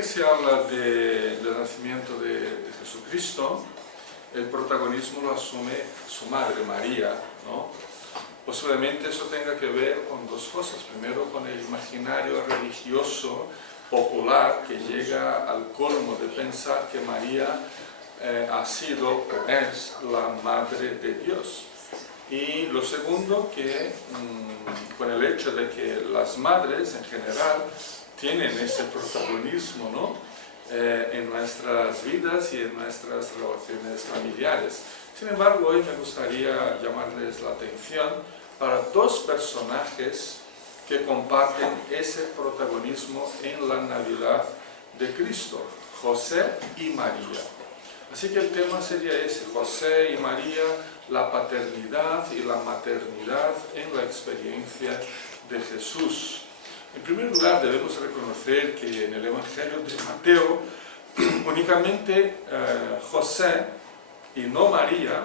que se habla del nacimiento de Jesucristo, el protagonismo lo asume su madre, María, ¿no? Posiblemente eso tenga que ver con dos cosas. Primero, con el imaginario religioso popular que llega al colmo de pensar que María ha sido o es la madre de Dios. Y lo segundo, que con el hecho de que las madres en general tienen ese protagonismo, ¿no? En nuestras vidas y en nuestras relaciones familiares. Sin embargo, hoy me gustaría llamarles la atención para dos personajes que comparten ese protagonismo en la Navidad de Cristo, José y María. Así que el tema sería ese, José y María, la paternidad y la maternidad en la experiencia de Jesús. En primer lugar, debemos reconocer que en el Evangelio de Mateo únicamente José y no María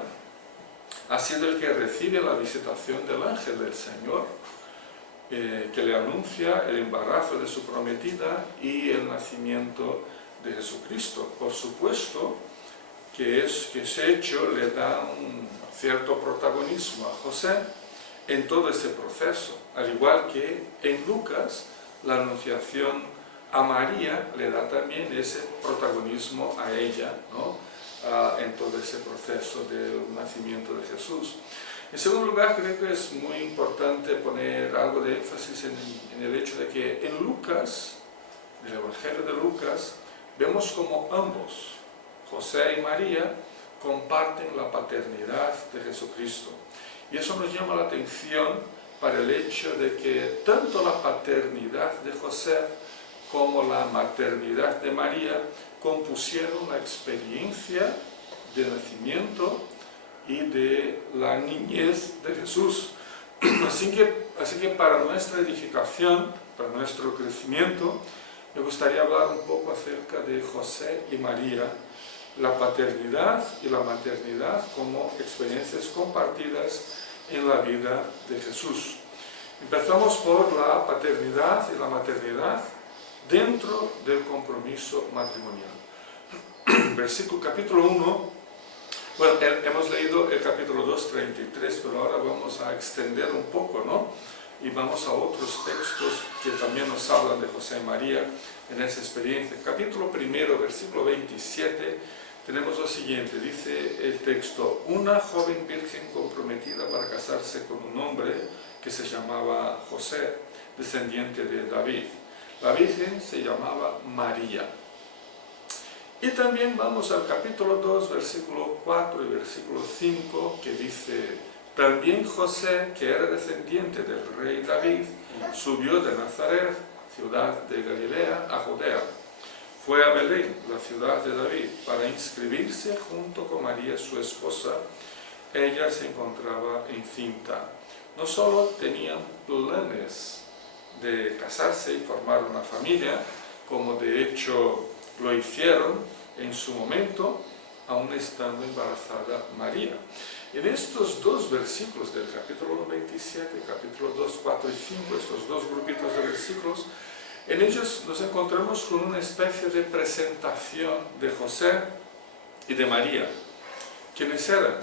ha sido el que recibe la visitación del ángel del Señor, que le anuncia el embarazo de su prometida y el nacimiento de Jesucristo. Por supuesto que ese hecho le da un cierto protagonismo a José en todo ese proceso, al igual que en Lucas la anunciación a María le da también ese protagonismo a ella, ¿no? En todo ese proceso del nacimiento de Jesús. En segundo lugar, creo que es muy importante poner algo de énfasis en el hecho de que en Lucas, en el Evangelio de Lucas, vemos como ambos, José y María, comparten la paternidad de Jesucristo. Y eso nos llama la atención para el hecho de que tanto la paternidad de José como la maternidad de María compusieron la experiencia de nacimiento y de la niñez de Jesús. Así que para nuestra edificación, para nuestro crecimiento, me gustaría hablar un poco acerca de José y María, la paternidad y la maternidad como experiencias compartidas en la vida de Jesús. Empezamos por la paternidad y la maternidad dentro del compromiso matrimonial. Capítulo 1, bueno, hemos leído el capítulo 2, 33, pero ahora vamos a extender un poco, ¿no? Y vamos a otros textos que también nos hablan de José y María en esa experiencia. Capítulo 1, versículo 27, tenemos lo siguiente, dice el texto: una joven virgen comprometida para casarse con un hombre que se llamaba José, descendiente de David. La virgen se llamaba María. Y también vamos al capítulo 2, versículo 4 y versículo 5, que dice: también José, que era descendiente del rey David, subió de Nazaret, ciudad de Galilea, a Judea. Fue a Belén, la ciudad de David, para inscribirse junto con María, su esposa. Ella se encontraba encinta. No solo tenían planes de casarse y formar una familia, como de hecho lo hicieron en su momento, aún estando embarazada María. En estos dos versículos del capítulo 27, capítulo 2, 4 y 5, estos dos grupitos de versículos, en ellos nos encontramos con una especie de presentación de José y de María. ¿Quiénes eran?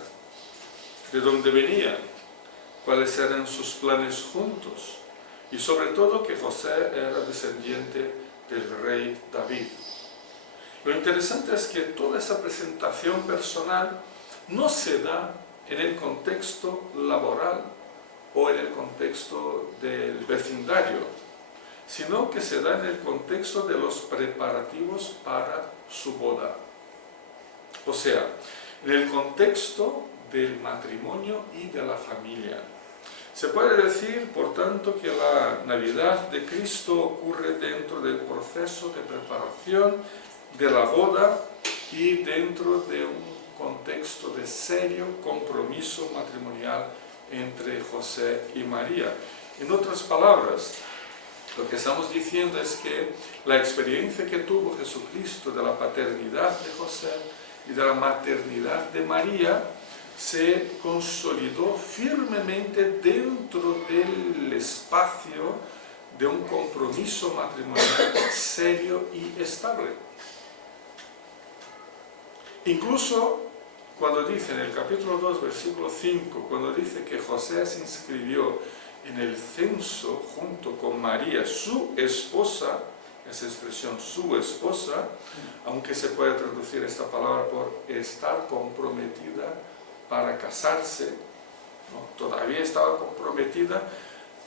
¿De dónde venían? ¿Cuáles eran sus planes juntos? Y sobre todo que José era descendiente del rey David. Lo interesante es que toda esa presentación personal no se da en el contexto laboral o en el contexto del vecindario, sino que se da en el contexto de los preparativos para su boda. O sea, en el contexto del matrimonio y de la familia. Se puede decir, por tanto, que la Navidad de Cristo ocurre dentro del proceso de preparación de la boda y dentro de un contexto de serio compromiso matrimonial entre José y María. En otras palabras, lo que estamos diciendo es que la experiencia que tuvo Jesucristo de la paternidad de José y de la maternidad de María se consolidó firmemente dentro del espacio de un compromiso matrimonial serio y estable. Incluso cuando dice en el capítulo 2, versículo 5, cuando dice que José se inscribió en el censo junto con María, su esposa, esa expresión, su esposa, aunque se puede traducir esta palabra por estar comprometida para casarse, ¿no? Todavía estaba comprometida,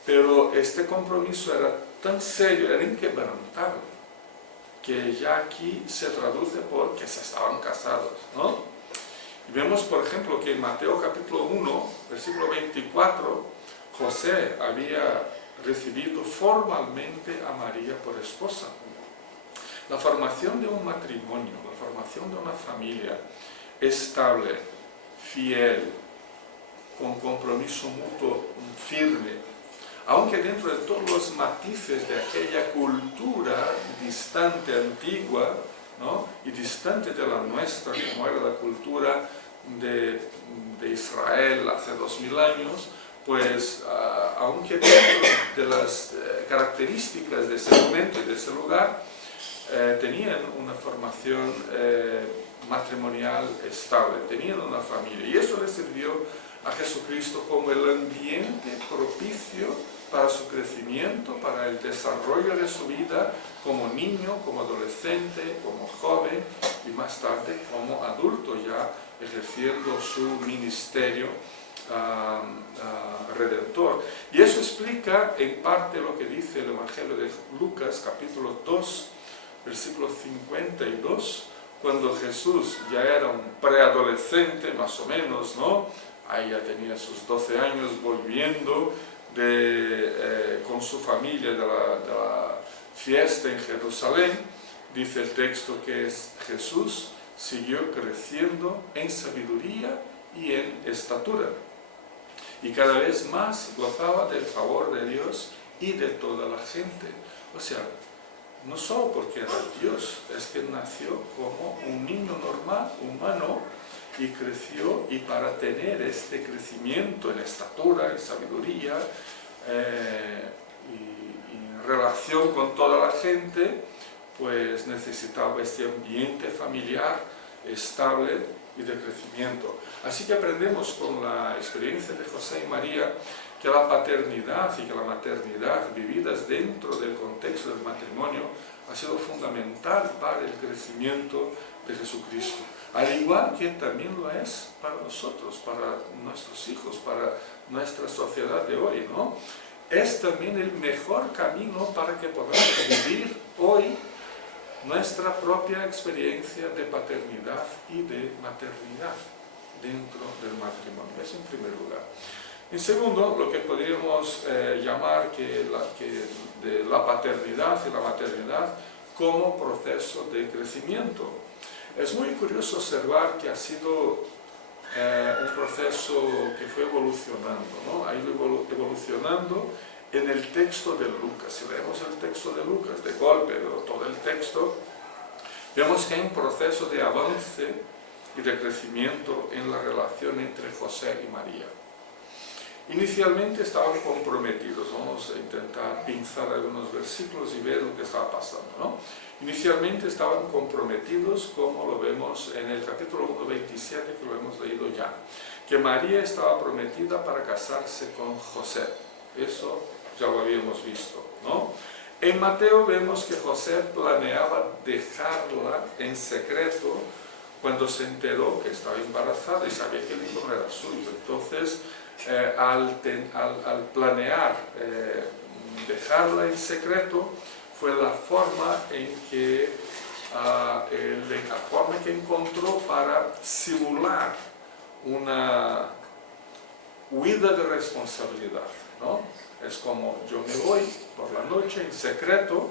pero este compromiso era tan serio, era inquebrantable, que ya aquí se traduce por que se estaban casados, ¿no? Y vemos, por ejemplo, que en Mateo capítulo 1, versículo 24, José había recibido formalmente a María por esposa. La formación de un matrimonio, la formación de una familia estable, fiel, con compromiso mutuo firme, aunque dentro de todos los matices de aquella cultura distante, antigua, ¿no? Y distante de la nuestra, como era la cultura de Israel hace 2000 años, pues aunque dentro de las características de ese momento y de ese lugar, tenían una formación matrimonial estable, tenían una familia, y eso le sirvió a Jesucristo como el ambiente propicio para su crecimiento, para el desarrollo de su vida como niño, como adolescente, como joven y más tarde como adulto, ya ejerciendo su ministerio redentor. Y eso explica en parte lo que dice el Evangelio de Lucas, capítulo 2, versículo 52, cuando Jesús ya era un preadolescente, más o menos, ¿no? Ahí ya tenía sus 12 años, volviendo con su familia de la fiesta en Jerusalén. Dice el texto que Jesús siguió creciendo en sabiduría y en estatura, y cada vez más gozaba del favor de Dios y de toda la gente. O sea, no solo porque era Dios, es que nació como un niño normal, humano, y creció, y para tener este crecimiento en estatura, en sabiduría, y en relación con toda la gente, pues necesitaba este ambiente familiar estable y de crecimiento. Así que aprendemos con la experiencia de José y María que la paternidad y que la maternidad vividas dentro del contexto del matrimonio ha sido fundamental para el crecimiento de Jesucristo. Al igual que también lo es para nosotros, para nuestros hijos, para nuestra sociedad de hoy, ¿no? Es también el mejor camino para que podamos vivir hoy nuestra propia experiencia de paternidad y de maternidad dentro del matrimonio. Eso en primer lugar. En segundo, lo que podríamos llamar de la paternidad y la maternidad como proceso de crecimiento. Es muy curioso observar que ha sido un proceso que fue evolucionando, ¿no? Ha ido evolucionando en el texto de Lucas. Si leemos el texto de Lucas de golpe, o todo el texto, vemos que hay un proceso de avance y de crecimiento en la relación entre José y María. Inicialmente estaban comprometidos. Vamos a intentar pinzar algunos versículos y ver lo que estaba pasando, ¿no? Inicialmente estaban comprometidos, como lo vemos en el capítulo 1, 27, que lo hemos leído ya, que María estaba prometida para casarse con José. Eso ya lo habíamos visto, ¿no? En Mateo vemos que José planeaba dejarla en secreto cuando se enteró que estaba embarazada y sabía que el hijo no era suyo. Entonces, al planear dejarla en secreto, fue la forma en que encontró para simular una huida de responsabilidad, ¿no? Es como yo me voy por la noche en secreto,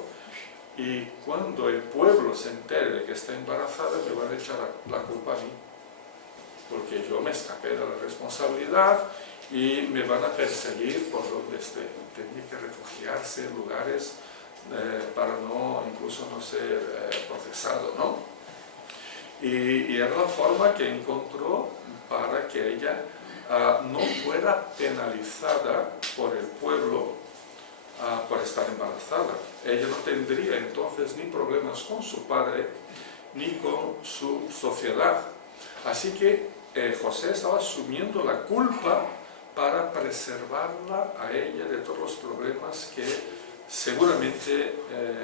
y cuando el pueblo se entere de que está embarazada, me van a echar la culpa a mí, porque yo me escapé de la responsabilidad y me van a perseguir por donde esté. Tenía que refugiarse en lugares para incluso no ser procesado, ¿no? Y era la forma que encontró para que ella no fuera penalizada por el pueblo por estar embarazada. Ella no tendría entonces ni problemas con su padre ni con su sociedad. Así que José estaba asumiendo la culpa para preservarla a ella de todos los problemas que seguramente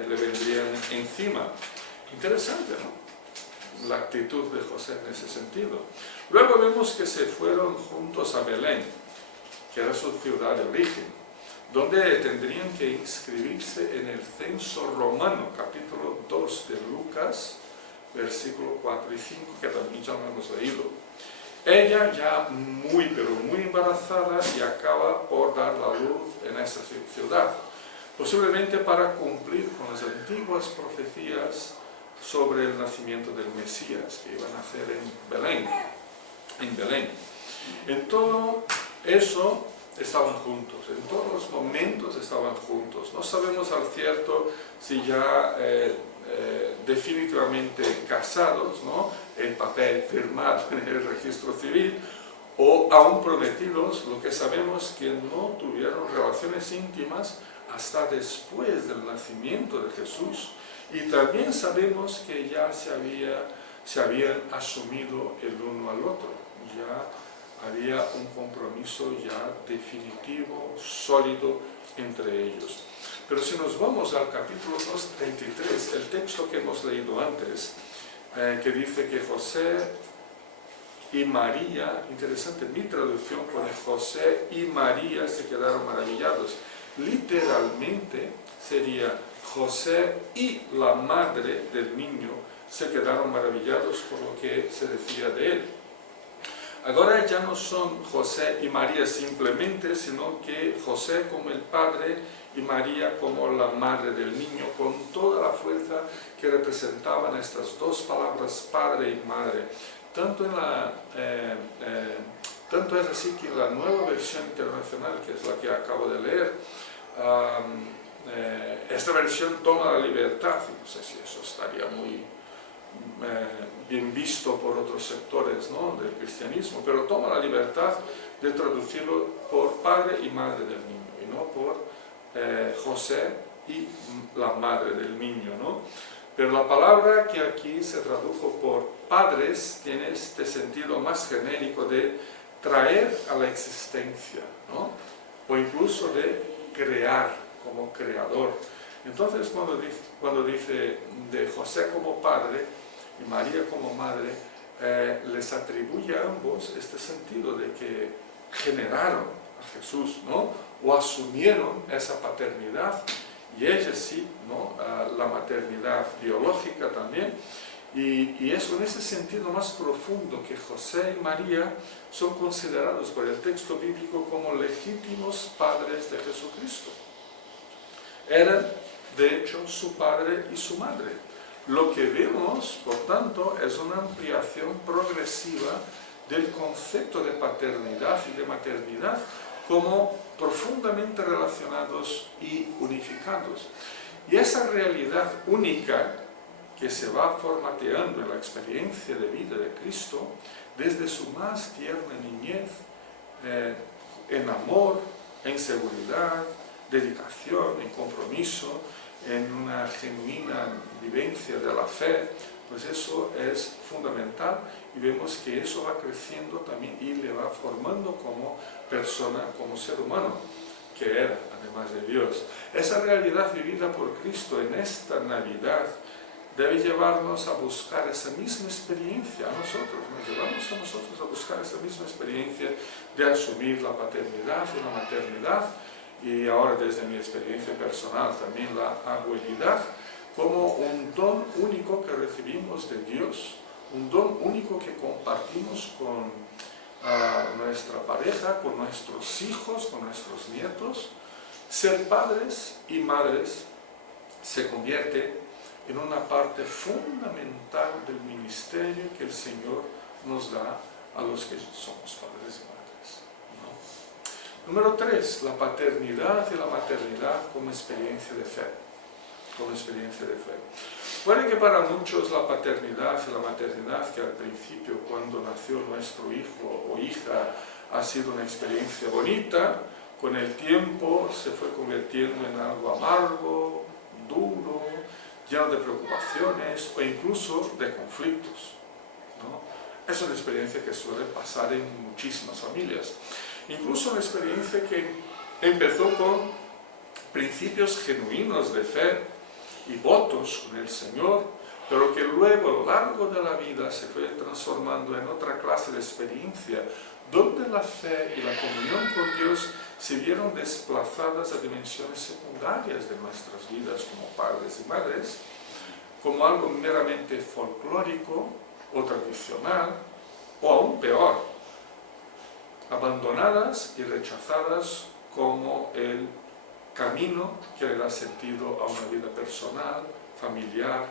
le vendrían encima. Interesante, ¿no? La actitud de José en ese sentido. Luego vemos que se fueron juntos a Belén, que era su ciudad de origen, donde tendrían que inscribirse en el censo romano, capítulo 2 de Lucas, versículo 4 y 5, que también ya lo hemos leído. Ella ya pero muy embarazada y acaba por dar la luz en esa ciudad, posiblemente para cumplir con las antiguas profecías sobre el nacimiento del Mesías que iban a hacer en Belén. En todo eso estaban juntos, en todos los momentos estaban juntos. No sabemos al cierto si ya definitivamente casados, ¿no?, en papel firmado en el registro civil, o aún prometidos. Lo que sabemos es que no tuvieron relaciones íntimas hasta después del nacimiento de Jesús, y también sabemos que ya se habían asumido el uno al otro, ya había un compromiso ya definitivo, sólido entre ellos. Pero si nos vamos al capítulo 2:33, el texto que hemos leído antes, que dice que José y María, interesante, mi traducción pone José y María se quedaron maravillados. Literalmente sería José y la madre del niño se quedaron maravillados por lo que se decía de él. Ahora ya no son José y María simplemente, sino que José como el padre y María como la madre del niño, con toda la fuerza que representaban estas dos palabras, padre y madre. Tanto es así que la nueva versión internacional, que es la que acabo de leer, esta versión toma la libertad, y no sé si eso estaría muy bien visto por otros sectores, ¿no?, del cristianismo, pero toma la libertad de traducirlo por padre y madre del niño, y no por José y la madre del niño, ¿no? Pero la palabra que aquí se tradujo por padres tiene este sentido más genérico de traer a la existencia, ¿no?, o incluso de crear, como creador. Entonces cuando dice de José como padre y María como madre, les atribuye a ambos este sentido de que generaron a Jesús, ¿no?, o asumieron esa paternidad, y ella sí, ¿no?, la maternidad biológica también, y eso en ese sentido más profundo, que José y María son considerados por el texto bíblico como legítimos padres de Jesucristo. Eran, de hecho, su padre y su madre. Lo que vemos, por tanto, es una ampliación progresiva del concepto de paternidad y de maternidad como profundamente relacionados y unificados. Y esa realidad única que se va formateando en la experiencia de vida de Cristo desde su más tierna niñez, en amor, en seguridad, dedicación, en compromiso, en una genuina vivencia de la fe, pues eso es fundamental, y vemos que eso va creciendo también y le va formando como persona, como ser humano que era, además de Dios. Esa realidad vivida por Cristo en esta Navidad debe llevarnos a buscar esa misma experiencia a nosotros, nos llevamos a nosotros a buscar esa misma experiencia de asumir la paternidad y la maternidad, y ahora desde mi experiencia personal también la abuelidad, como un don único que recibimos de Dios, un don único que compartimos con nuestra pareja, con nuestros hijos, con nuestros nietos. Ser padres y madres se convierte en una parte fundamental del ministerio que el Señor nos da a los que somos padres y madres, ¿no? Número 3, la paternidad y la maternidad como experiencia de fe. Puede que para muchos la paternidad y la maternidad, que al principio cuando nació nuestro hijo o hija ha sido una experiencia bonita, con el tiempo se fue convirtiendo en algo amargo, duro, lleno de preocupaciones o incluso de conflictos, ¿no? Es una experiencia que suele pasar en muchísimas familias. Incluso una experiencia que empezó con principios genuinos de fe y votos con el Señor, pero que luego a lo largo de la vida se fue transformando en otra clase de experiencia, donde la fe y la comunión con Dios se vieron desplazadas a dimensiones secundarias de nuestras vidas como padres y madres, como algo meramente folclórico o tradicional, o aún peor, abandonadas y rechazadas como el camino que le da sentido a una vida personal, familiar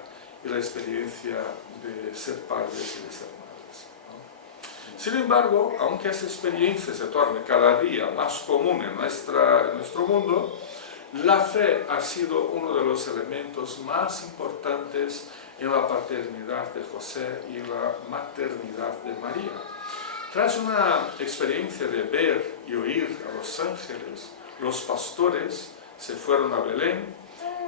y la experiencia de ser padres y de ser madres, ¿no? Sin embargo, aunque esa experiencia se torne cada día más común en nuestro mundo, la fe ha sido uno de los elementos más importantes en la paternidad de José y la maternidad de María. Tras una experiencia de ver y oír a los ángeles, los pastores se fueron a Belén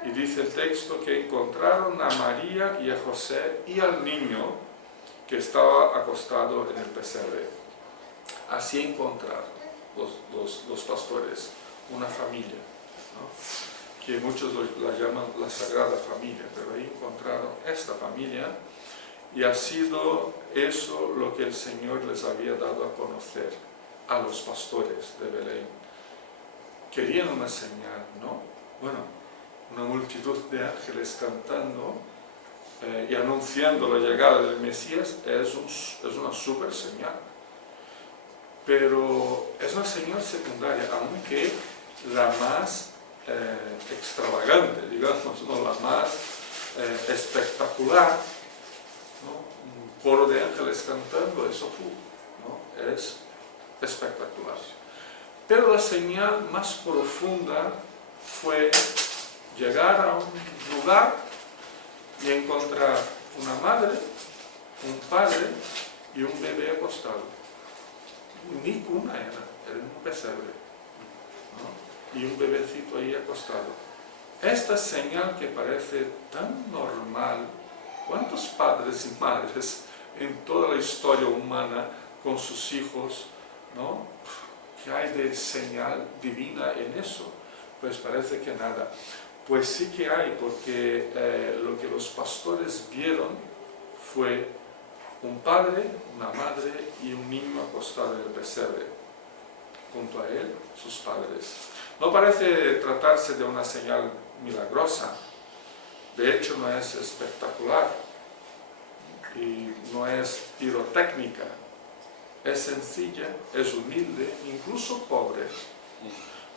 y dice el texto que encontraron a María y a José y al niño que estaba acostado en el pesebre. Así encontraron los pastores una familia, ¿no? Que muchos la llaman la Sagrada Familia, pero ahí encontraron esta familia y ha sido eso lo que el Señor les había dado a conocer a los pastores de Belén. Querían una señal, ¿no? Bueno, una multitud de ángeles cantando y anunciando la llegada del Mesías es una super señal. Pero es una señal secundaria, aunque la más extravagante, digamos, ¿no? La más espectacular, ¿no? Un coro de ángeles cantando, eso ¿no? Es espectacular. Pero la señal más profunda fue llegar a un lugar y encontrar una madre, un padre y un bebé acostado. Ni cuna era un pesebre, ¿no? Y un bebecito ahí acostado. Esta señal que parece tan normal, ¿cuántos padres y madres en toda la historia humana con sus hijos, ¿no? ¿Qué hay de señal divina en eso? Pues parece que nada. Pues sí que hay, porque lo que los pastores vieron fue un padre, una madre y un niño acostado en el pesebre. Junto a él, sus padres. No parece tratarse de una señal milagrosa. De hecho, no es espectacular y no es pirotécnica. Es sencilla, es humilde, incluso pobre.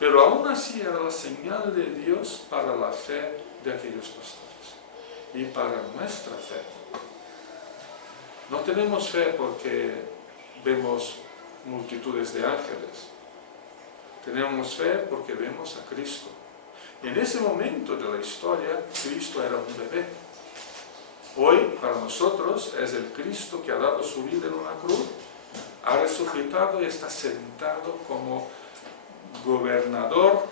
Pero aún así era la señal de Dios para la fe de aquellos pastores y para nuestra fe. No tenemos fe porque vemos multitudes de ángeles. Tenemos fe porque vemos a Cristo. En ese momento de la historia, Cristo era un bebé. Hoy, para nosotros, es el Cristo que ha dado su vida en una cruz, ha resucitado y está sentado como gobernador,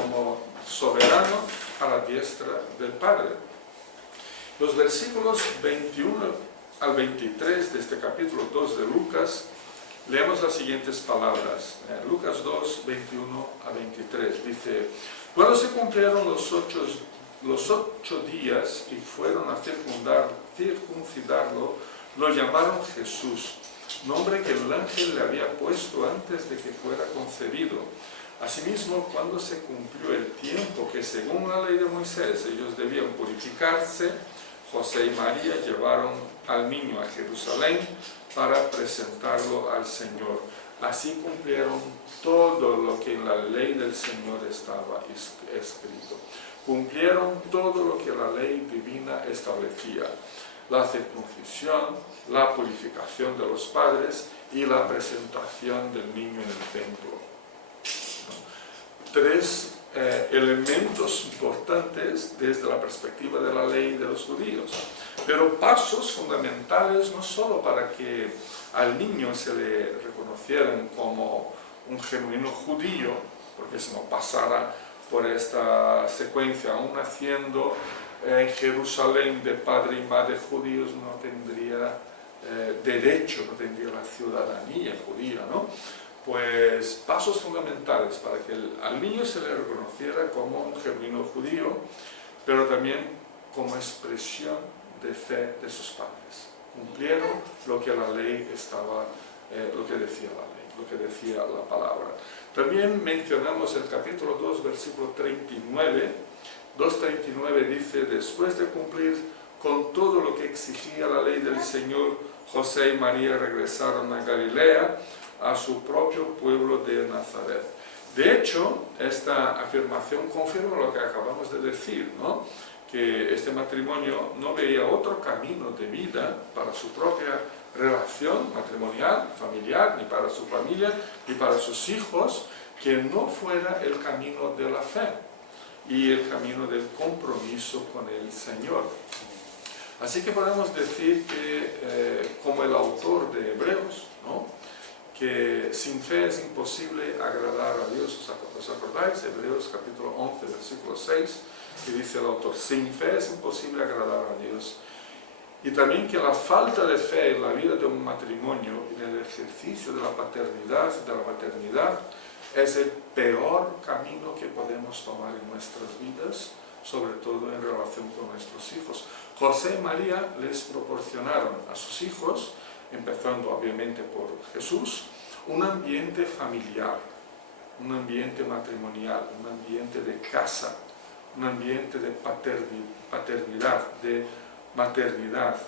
como soberano a la diestra del Padre. Los versículos 21 al 23 de este capítulo 2 de Lucas, leemos las siguientes palabras. Lucas 2, 21 a 23, dice: cuando se cumplieron los ocho días y fueron a circuncidarlo, lo llamaron Jesús, nombre que el ángel le había puesto antes de que fuera concebido. Asimismo, cuando se cumplió el tiempo que según la ley de Moisés ellos debían purificarse, José y María llevaron al niño a Jerusalén para presentarlo al Señor. Así cumplieron todo lo que en la ley del Señor estaba escrito. Cumplieron todo lo que la ley divina establecía: la circuncisión, la purificación de los padres y la presentación del niño en el templo. Tres elementos importantes desde la perspectiva de la ley de los judíos, pero pasos fundamentales no solo para que al niño se le reconocieran como un genuino judío, porque si no pasara por esta secuencia, aún naciendo en Jerusalén de padre y madre judíos, no tendría derecho, no tendría la ciudadanía judía, ¿no? Pues pasos fundamentales para que al niño se le reconociera como un genuino judío, pero también como expresión de fe de sus padres. Cumplieron lo que la ley estaba, lo que decía la ley, lo que decía la palabra. También mencionamos el capítulo 2, versículo 39. 2:39 dice: después de cumplir con todo lo que exigía la ley del Señor, José y María regresaron a Galilea, a su propio pueblo de Nazaret. De hecho, esta afirmación confirma lo que acabamos de decir, ¿no? Que este matrimonio no veía otro camino de vida para su propia relación matrimonial, familiar, ni para su familia, ni para sus hijos, que no fuera el camino de la fe y el camino del compromiso con el Señor. Así que podemos decir que, como el autor de Hebreos, ¿no?, que sin fe es imposible agradar a Dios. ¿Os acordáis? Hebreos capítulo 11, versículo 6, que dice el autor: sin fe es imposible agradar a Dios. Y también que la falta de fe en la vida de un matrimonio, en el ejercicio de la paternidad y de la maternidad, es el peor camino que podemos tomar en nuestras vidas, sobre todo en relación con nuestros hijos. José y María les proporcionaron a sus hijos, empezando obviamente por Jesús, un ambiente familiar, un ambiente matrimonial, un ambiente de casa, un ambiente de paternidad, de maternidad,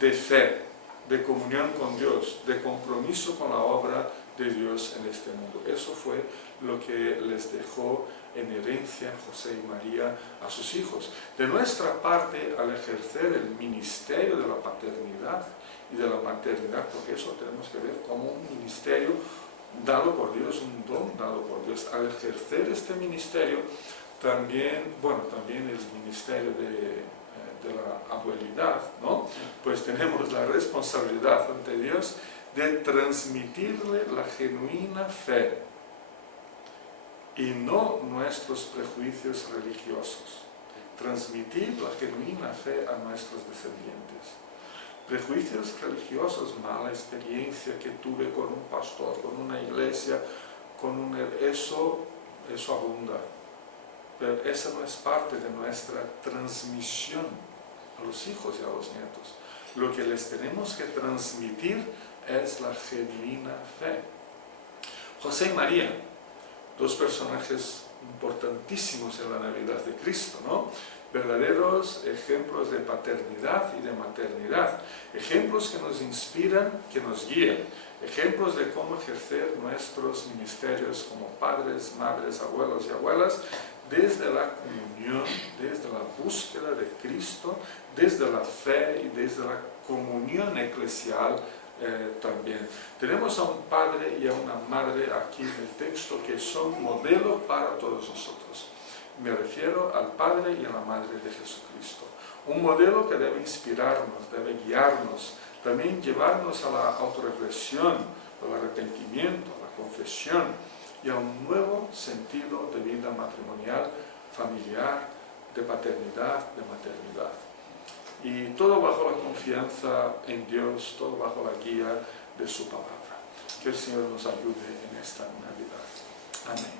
de fe, de comunión con Dios, de compromiso con la obra de Dios en este mundo. Eso fue lo que les dejó en herencia José y María a sus hijos. De nuestra parte, al ejercer el ministerio de la paternidad y de la maternidad, porque eso tenemos que ver como un ministerio dado por Dios, un don dado por Dios. Al ejercer este ministerio, también el ministerio de la abuelidad, ¿no?, pues tenemos la responsabilidad ante Dios de transmitirle la genuina fe y no nuestros prejuicios religiosos. Transmitir la genuina fe a nuestros descendientes. Prejuicios religiosos, mala experiencia que tuve con un pastor, con una iglesia, eso abunda. Pero esa no es parte de nuestra transmisión a los hijos y a los nietos. Lo que les tenemos que transmitir es la genuina fe. José y María, dos personajes importantísimos en la Navidad de Cristo, ¿no? Verdaderos ejemplos de paternidad y de maternidad, ejemplos que nos inspiran, que nos guían, ejemplos de cómo ejercer nuestros ministerios como padres, madres, abuelos y abuelas, desde la comunión, desde la búsqueda de Cristo, desde la fe y desde la comunión eclesial también. Tenemos a un padre y a una madre aquí en el texto que son modelo para todos nosotros. Me refiero al Padre y a la Madre de Jesucristo. Un modelo que debe inspirarnos, debe guiarnos, también llevarnos a la autorreflexión, al arrepentimiento, a la confesión y a un nuevo sentido de vida matrimonial, familiar, de paternidad, de maternidad. Y todo bajo la confianza en Dios, todo bajo la guía de su palabra. Que el Señor nos ayude en esta Navidad. Amén.